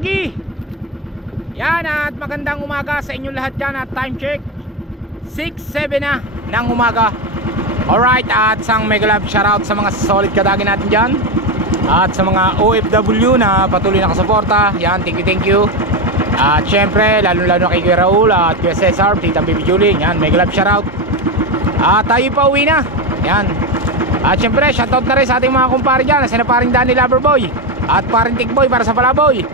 Lagi. Yan, at magandang umaga sa inyong lahat dyan. At time check 6:07 na ng umaga. Alright, at isang mega love shoutout sa mga solid kadagi natin dyan. At sa mga OFW na patuloy na kasuporta. Yan, thank you. At syempre, lalo kay Kuya Raul at Kuya Cesar, Tita Baby Julie. Yan, mega love shoutout. At tayo pa uwi na. Yan. At syempre, shoutout na rin sa ating mga kumpare dyan. Sina paring Danny Loverboy at paring Tikboy para sa Palaboy,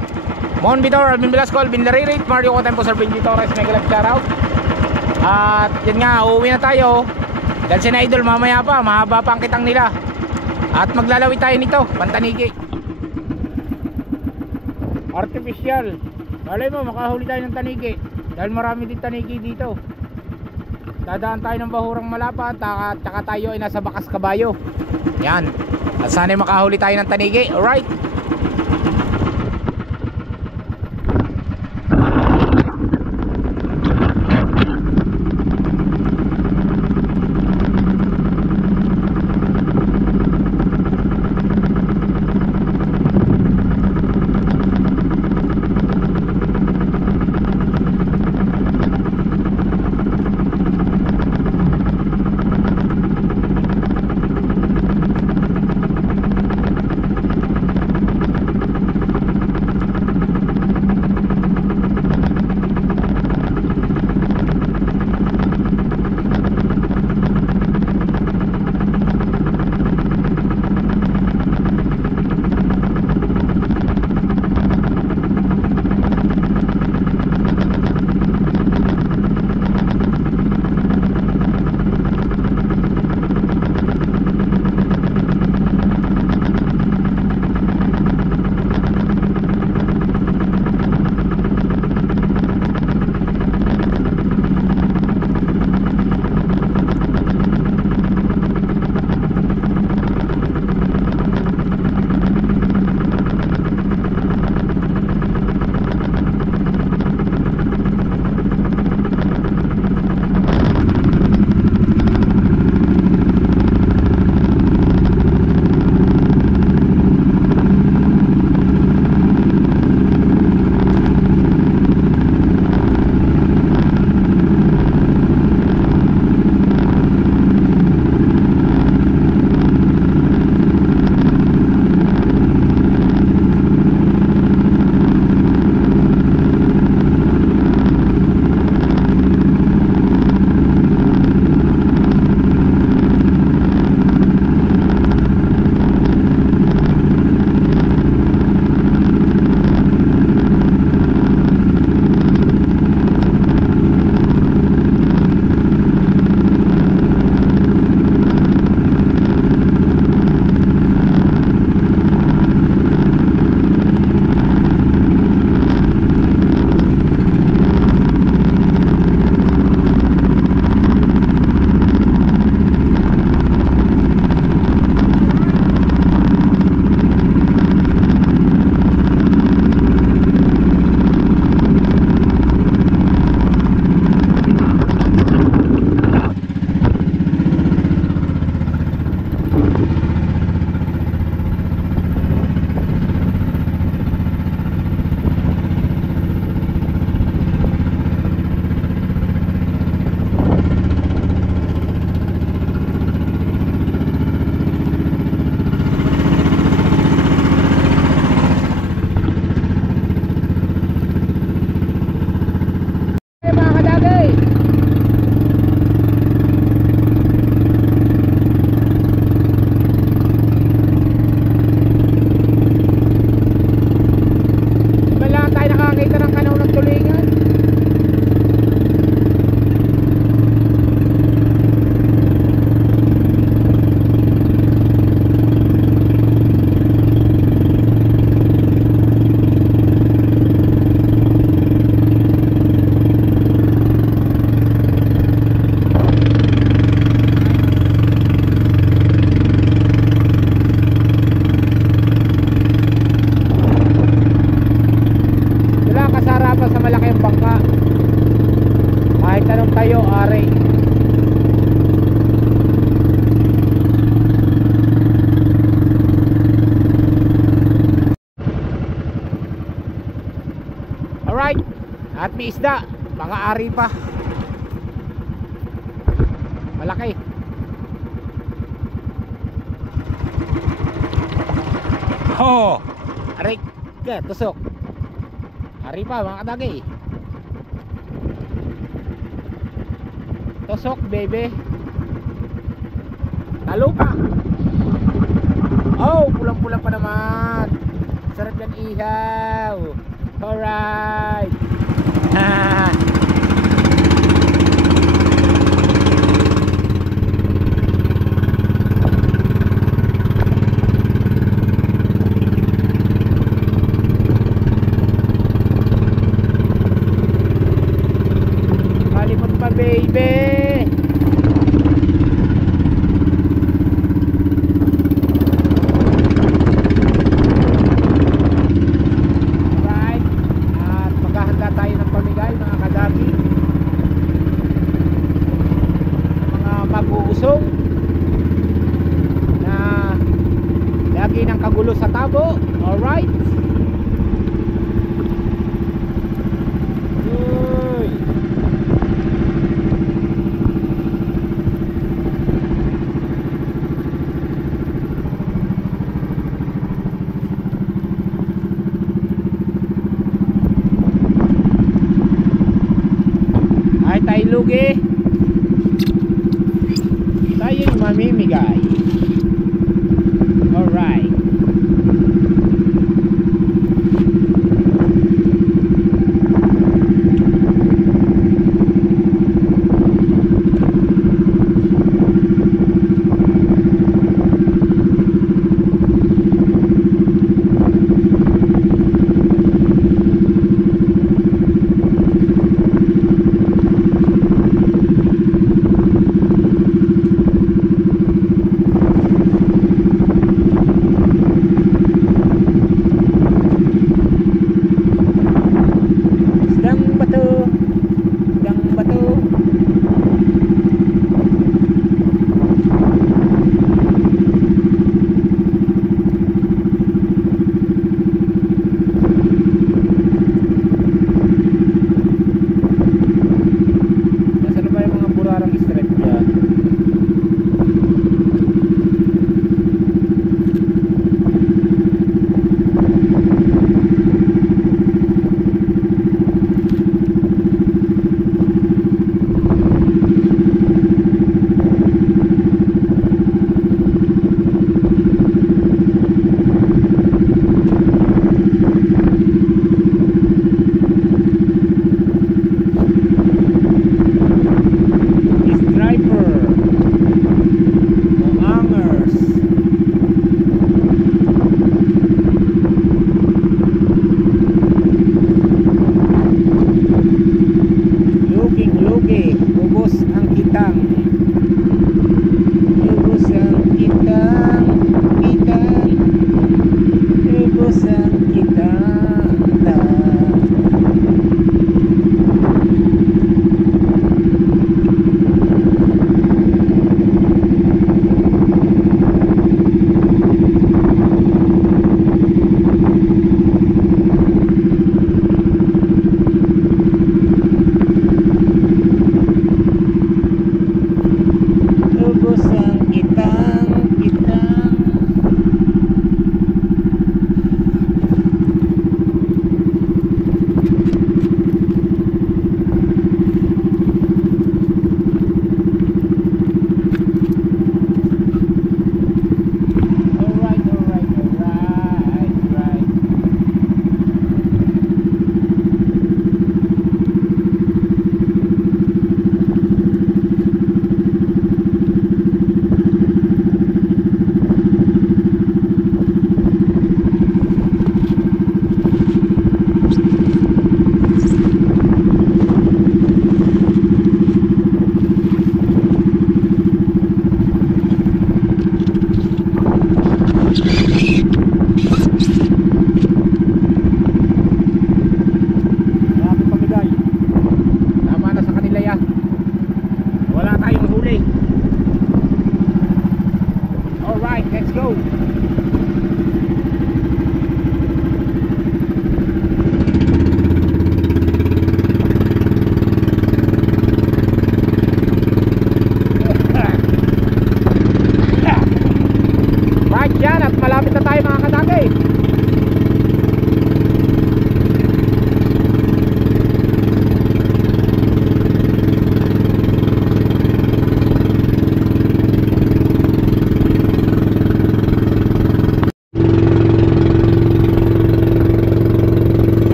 Mon Vitor, Alvin Velasco, Alvin Laririt, Mario Cotempo, Sir Benji Torres, mega love shoutout. At yan nga, uuwi na tayo. Dahil si na Idol mamaya pa, mahaba pa ang kitang nila. At maglalawit tayo nito, pantanigi. Artificial. Malay mo, makahuli tayo ng tanigi. Dahil marami din tanigi dito. Dadaan tayo ng bahurang malapa. Tsaka tayo ay nasa bakas kabayo. Yan. At sana'y makahuli tayo ng tanigi. Alright. At may isda, baka ari pa. Malaki. Oh, ari ka, tusok. Ari pa mga kadagi. Tusok baby. Talo pa. Oh, pulang-pulang pa naman. Sarap yan ihaw. Alright. Kalimot pa baby. Ng kagulo sa tabo. Alright. Uy. Ay tayo lugi. Tayo'y mamimigay. Alright.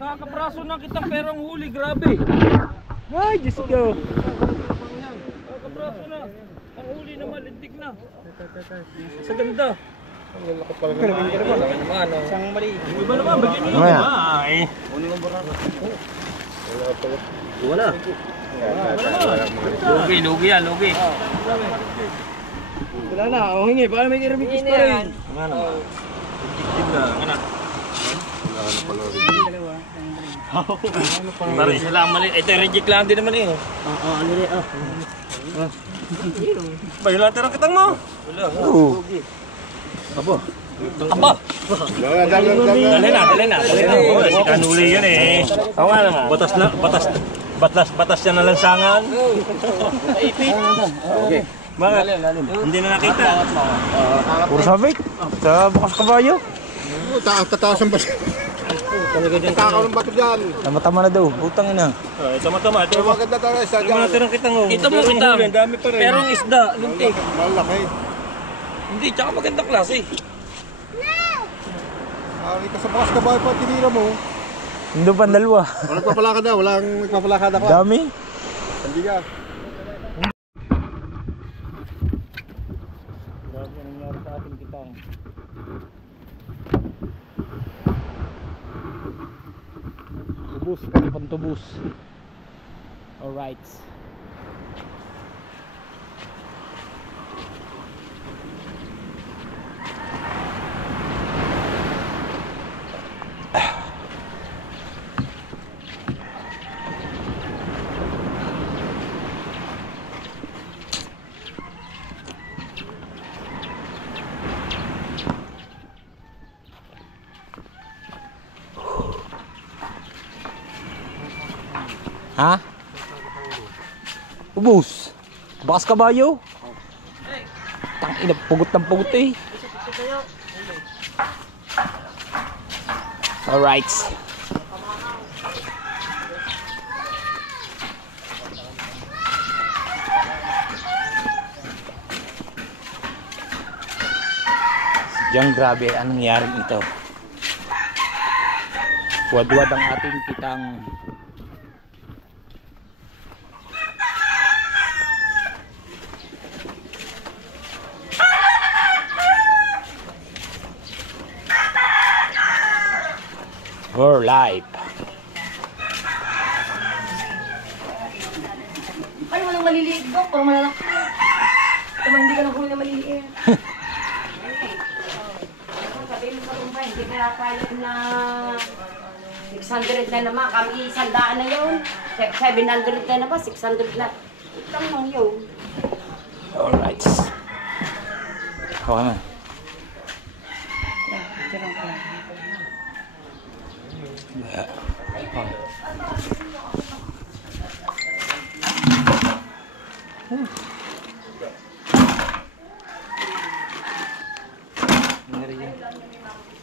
Nakakapraso na kitang perang huli, grabe. Ay, Diyos ko. Nakakapraso na. Ang huli naman, lintik na. Sa ganda. Ang lalaki pala naman. Isang mali. Iba naman, bagyan nyo Mamaya. naman. Wala. Lugi yan, lugi. Wala na, o hingi, baka may kiramitis pa rin. Nga naman. Objective na, nga. Parang isa lang mali. Ito yung reject lang din naman eh. Ano rin, Bayulater ang kitang mo. Wala. Aba. Aba. Dali na. Si Kanuli yun eh. Tawa naman. Batas yan na lansangan. Okay. Bakit? Hindi na nakita. Puro sabik. Sa bukas kabayo. Tataas ang bato. Takaw ng bato dyan. Tama-tama na daw. Utang ina. Tama-tama. Ito maganda talaga isa dyan. Natirang kitang mo. Kita mo kitang. Dami pa rin. Pero ang isda, lintik. Malaki. Hindi, tsaka magandang klase. Ari ka sa bukas ka ba pa tinira mo? Hindi pa dalawa. Walang nagpapalakad na. Walang nagpapalakad ako. Dami. Hindi ka. Grabe ang nangyari sa ating kitang. Tubus, pantubus. Alright. Ha? Ubus. Bakas kabayo. Tangina, pugot ng pugot eh. Alright. Diyan grabe, anong nangyari ito? Wad-wad ang ating kitang. For life. Ay, walang maliliit doon. Parang malalaki. Kung hindi ka nahuli na maliliit. Sabihin mo sa tumpay, hindi kaya pilot na 600 na naman. Kami isandaan na yun. 700 na naman, 600 na. Itang lang yun. Alright. Okay man.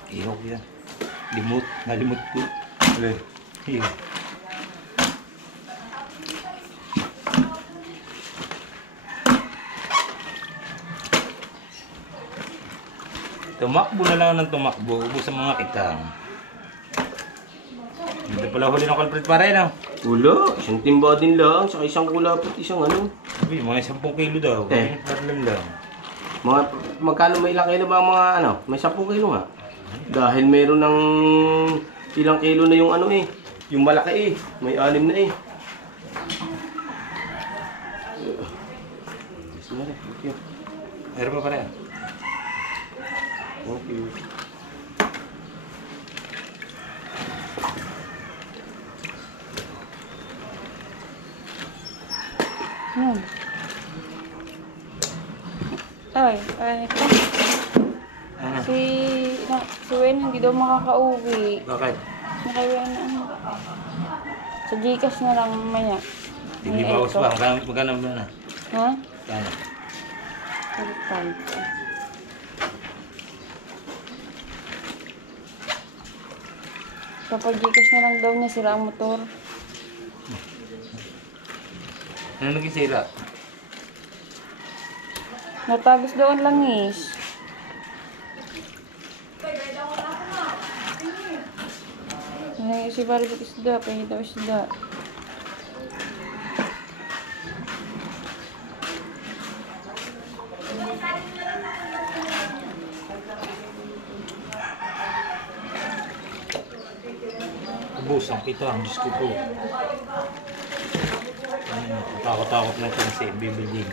Ihog yan. Nalimot ko. Ihog. Tumakbo na lang ng tumakbo. Ubus sa mga kitang. Hindi pala huli ng culprit pa rin, no? Wala, isang timba din lang, saka isang kulapot, isang ano. Sabi, mga 10 kilo daw. Parang lang. Mga, magkano may ilang kilo ba ang mga ano? May 10 kilo nga. Dahil meron ng ilang kilo na yung ano eh. Yung malaki eh. May 6 na eh. Thank you. Meron pa rin. Thank you. Ay, si Wen hindi daw makaka-uwi. Bakit? Nakaiwan na ano. Sa Gcash na lang mamaya. Hindi ba us ba? Magkano ba na? Ha? Kano? 45. Kapag Gcash na lang daw niya, sira ang motor. Ano naging sira? Natagos daw ang langis. Ay, si Barbie isda, pahingi daw isda. Ubus ang kita, ang Diyos ko po. Takot-takot na ito si Bibiling.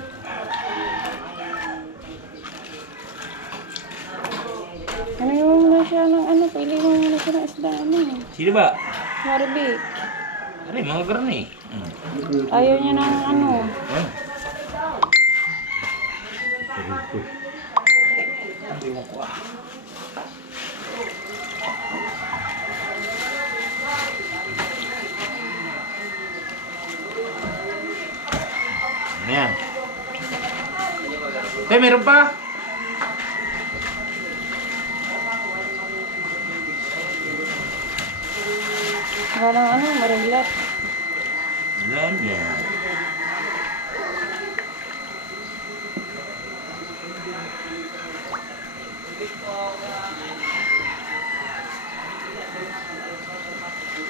Ano yung muna siya ng ano, pili mo muna siya ng isda, ano. Sino ba? Barbie. Ano mga garni? Ayaw niya ng ano. Ano yan? Meron pa? Walang ano, marilat. Wala yan.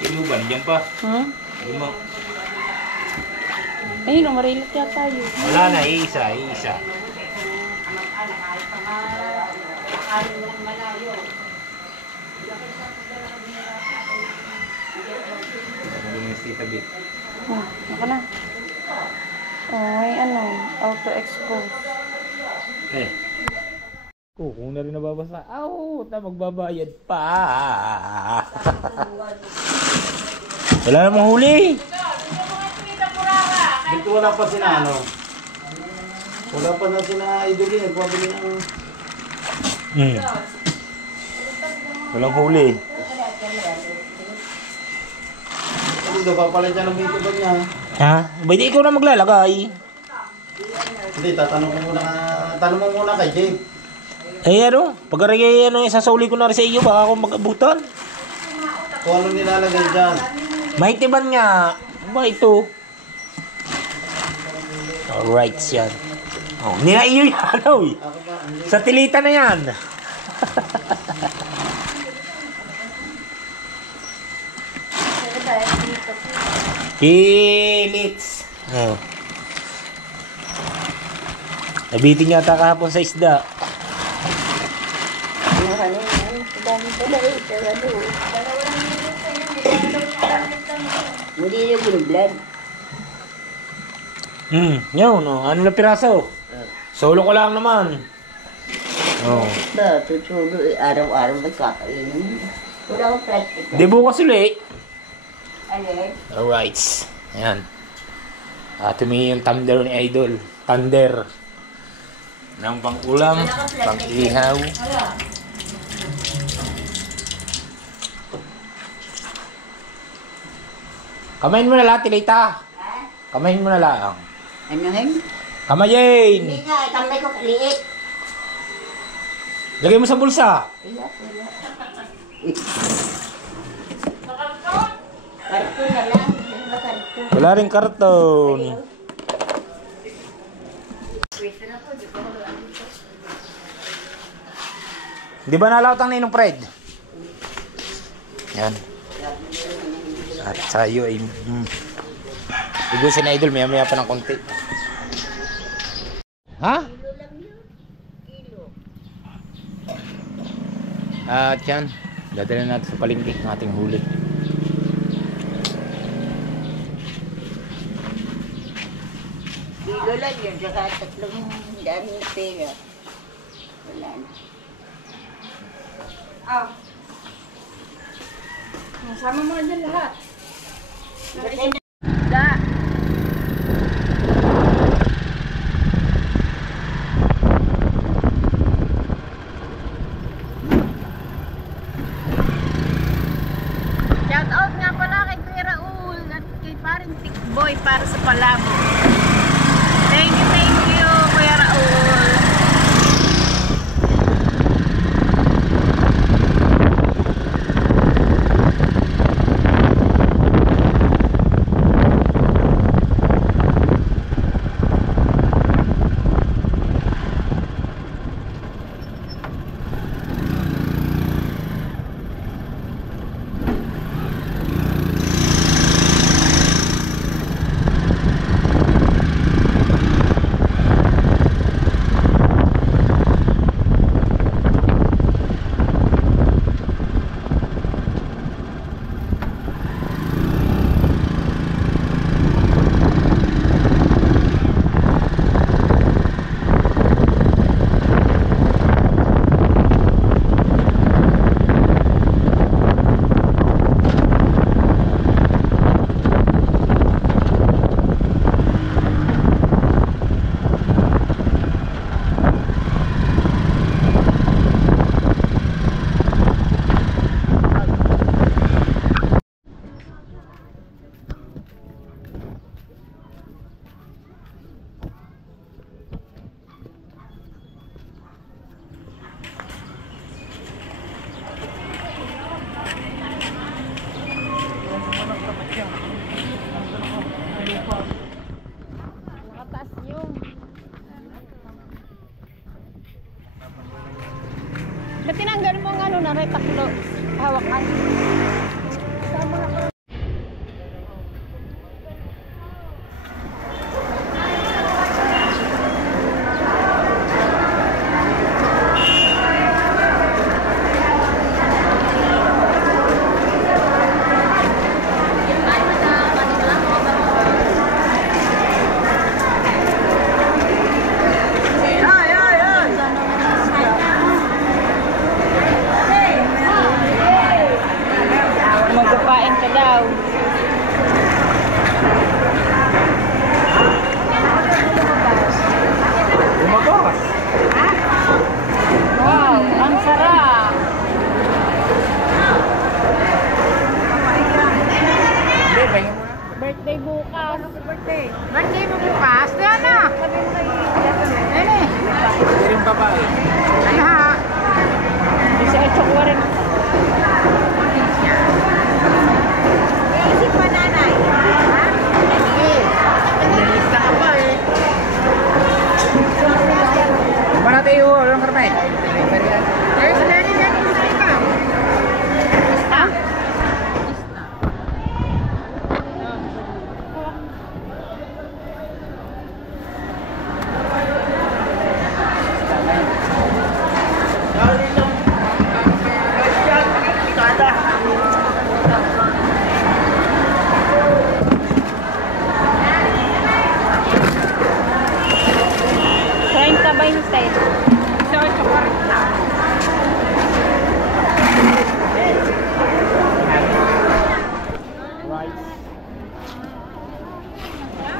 Iluban, dyan pa. Lima. Ayun, marilat yata yun. Wala na, isa. Ako na. May ano, auto-expose. Kung na rin nababasa, magbabayad pa. Wala namang huli. Dito wala pa sina ano. Wala pa na sina idol eh. Nagpapili ng... Walang huli. Ano daw, papalan dyan ang bito ba niya? Ha? Ba't ikaw na maglalagay? Hindi, tanong mo muna kay Jake. Pag-arigay isasauli ko na rin sa iyo, baka akong mag-abutan. Kung ano nilalagay dyan. Mahitiban nga. Ba ito? Alright yan. Nila iyo yan, Sa tilita na yan. Kilits. Nabitin yata kahapon sa isda. Hindi yung biniblan. Yun, ano na piraso? Solo ko lang naman. Tutulo, araw-araw magkakainin. Wala akong plastic. Di bukas ulit. Alin? Alright. Ayan. Tumingi yung thunder ni Idol. Thunder. Ng pang-ulam, pang-ihaw. Kamayin mo na lang, Tilita. Kamayin mo na lang. Ano hen? Kamayin! Hindi nga, kamay ko kaliit. Lagay mo sa bulsa. Karton na lang. Ano ba karton? Wala rin karton. Di ba nalaot ang ninong Fred? Yan. At sa iyo ay igusin na Idol, maya pa ng konti. Ha? At yan, dadalhin natin sa palengke ng ating huli. Kilo lang yun, saka 300 na pera. Wala na. Sama mo na dyan lahat. Da. Shout out nga pala kay Kuya Raul at kay paring Tikboy para sa palamo. Thank you, Kuya Raul. Magpapain ka daw. Lumabas. Wow, ang sarap. Hindi, pahingin mo na. Birthday bukas. Birthday? Birthday mo bukas? Diana. Sabi mo kay Nene. Hindi rin babae. Ay ha. 18:40. Isip pa nanay. Ha? Nilista ka pa eh. Ba natin yung walang karpet? Eh, sa Nene natin sa ikaw. Basta. Sabay ni Sted. So, 40.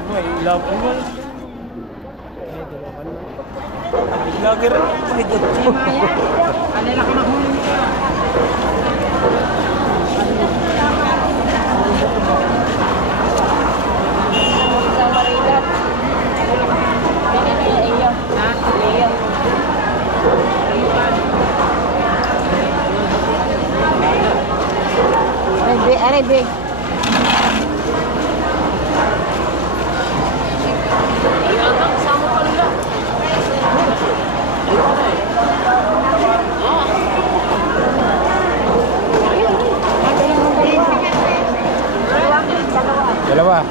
May ilaw po mo. Lagi rin ako pahidot. Alala ka mahuli nito. Sa Marila. Iyo. Ha? Iyo. Aray, big. Dalawa.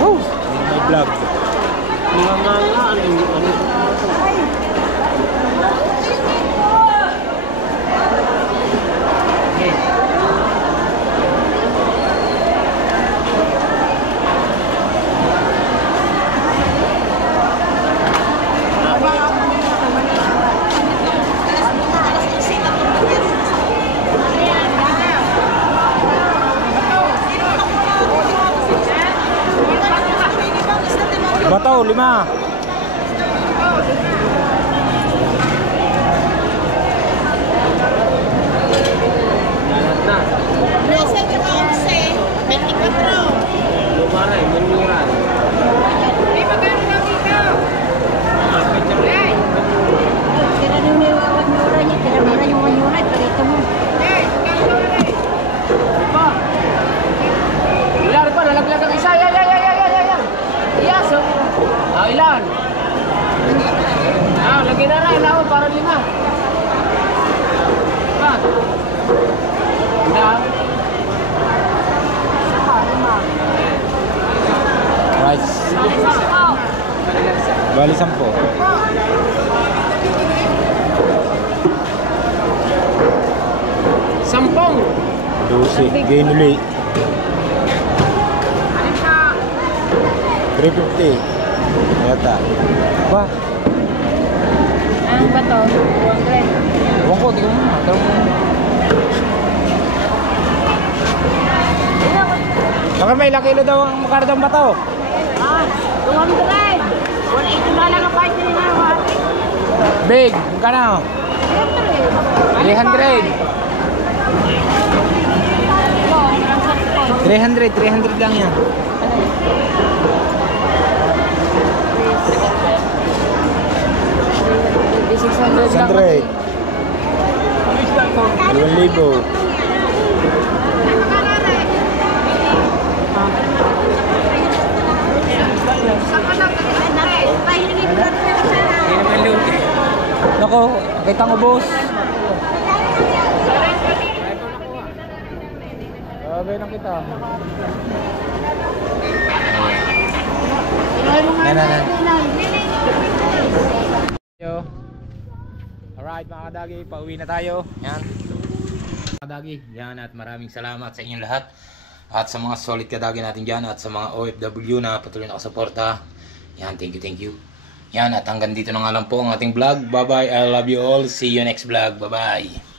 Oh, may vlog. Bataw, 5. Lalat na. Lusa tsaka 11. 24. Lumaray, manuran. Ay, magkano lang ikaw? Ay! Tira nyo na yung manyura niya. Tira mo na yung manyura. Parito mo. Ay, magkano lang eh. Wala rin pa, nalaglag ang isa. Yan. Yes. Ilan? Lagyan na rin. Ilawan para 5. Rice. Bali 10. Sampung. 12. Gain uli. 350. Yata. Ba? Ano ba to? 200. Huwag ko, tingnan mo. Bakit may ilang kilo daw ang makara daw bato? 200. 180 na lang ang price nila. Big, magkano? 300. 300 lang yan. $600. 2,000. Saan ka lang? Ay, hindi ko lang Nako, kita mo boss. Sabay lang kita. Alright mga kadagi, pauwi na tayo. Yan. Mga kadagi, yan at maraming salamat sa inyong lahat. At sa mga solid kadagi natin dyan at sa mga OFW na patuloy na nakasuporta. Yan, thank you. Yan at hanggang dito na nga lang po ang ating vlog. Bye bye, I love you all. See you next vlog. Bye bye.